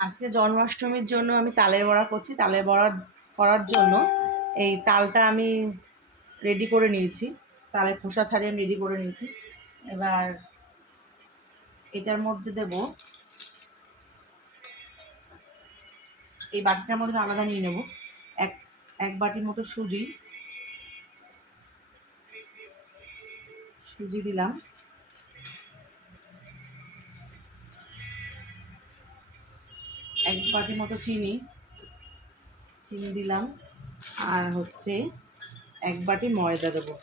আজকে জন্মাষ্টমীর জন্য আমি তালের বড়া করছি। তালের বড়া করার জন্য এই তালটা আমি রেডি করে নিয়েছি। তালের খোসা ছাড়িয়ে আমি রেডি করে নিয়েছি। এবার এটার মধ্যে দেব, এই বাটিটার মধ্যে আলাদা নিয়ে নেব। এক এক বাটির মতো সুজি। সুজি দিলাম। বাটি মতো চিনি চিনি দিলাম। আর হচ্ছে এক বাটি ময়দা দেবো।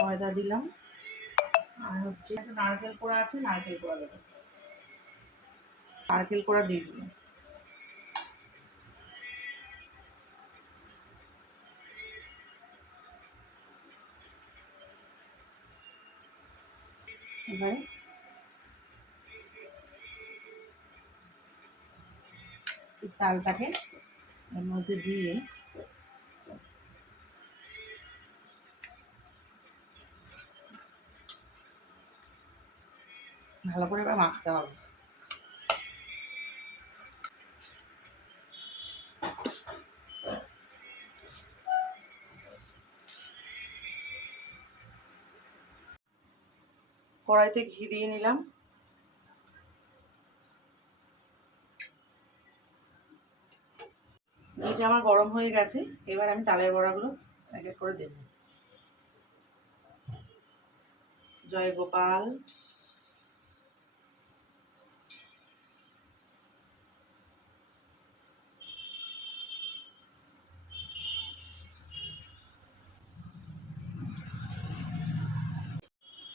ময়দা দিলাম। আর হচ্ছে একটা নারকেল কোড়া আছে, নারকেল কোড়া দেবো। নারকেল কোড়া দিয়ে দিলাম। এবারে। তালটাকে এর মধ্যে দিয়ে ভালো করে এবার মাখতে হবে। কড়াইতে ঘি দিয়ে নিলাম। এটা আমার গরম হয়ে গেছে এবার আমি তালের বড়াগুলো এক এক করে দেব। জয় গোপাল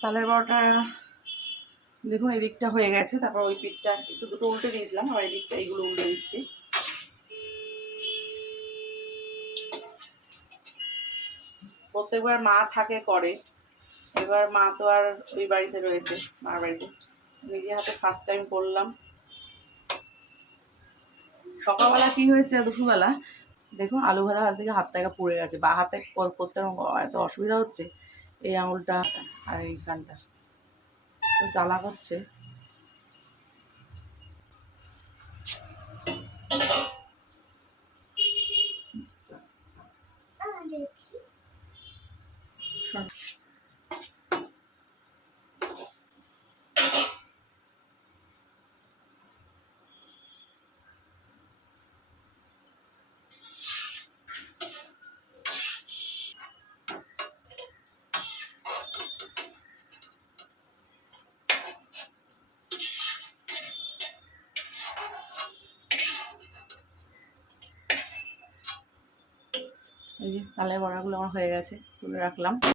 তালের বড়াটা দেখুন, এই দিকটা হয়ে গেছে। তারপর ওই পিঠটা একটু দুটো উল্টে দিয়েছিলাম আর এই দিকটা এইগুলো উল্টে দিচ্ছি। প্রত্যেকবার মা থাকে করে, এবার মা তো আর ওই বাড়িতে রয়েছে, মার বাড়িতে। নিজে হাতে ফার্স্ট টাইম করলাম। সকালবেলা কি হয়েছে দুপুরবেলা? দেখুন, আলু ভাজা হাত থেকে হাত থেকে পড়ে গেছে, বা হাতে করতে এত অসুবিধা হচ্ছে। এই আঙুলটা আর এই কানটা। তো জ্বালা করছে। শোন। এই যে তালের বড়াগুলো আমার হয়ে গেছে তুলে রাখলাম।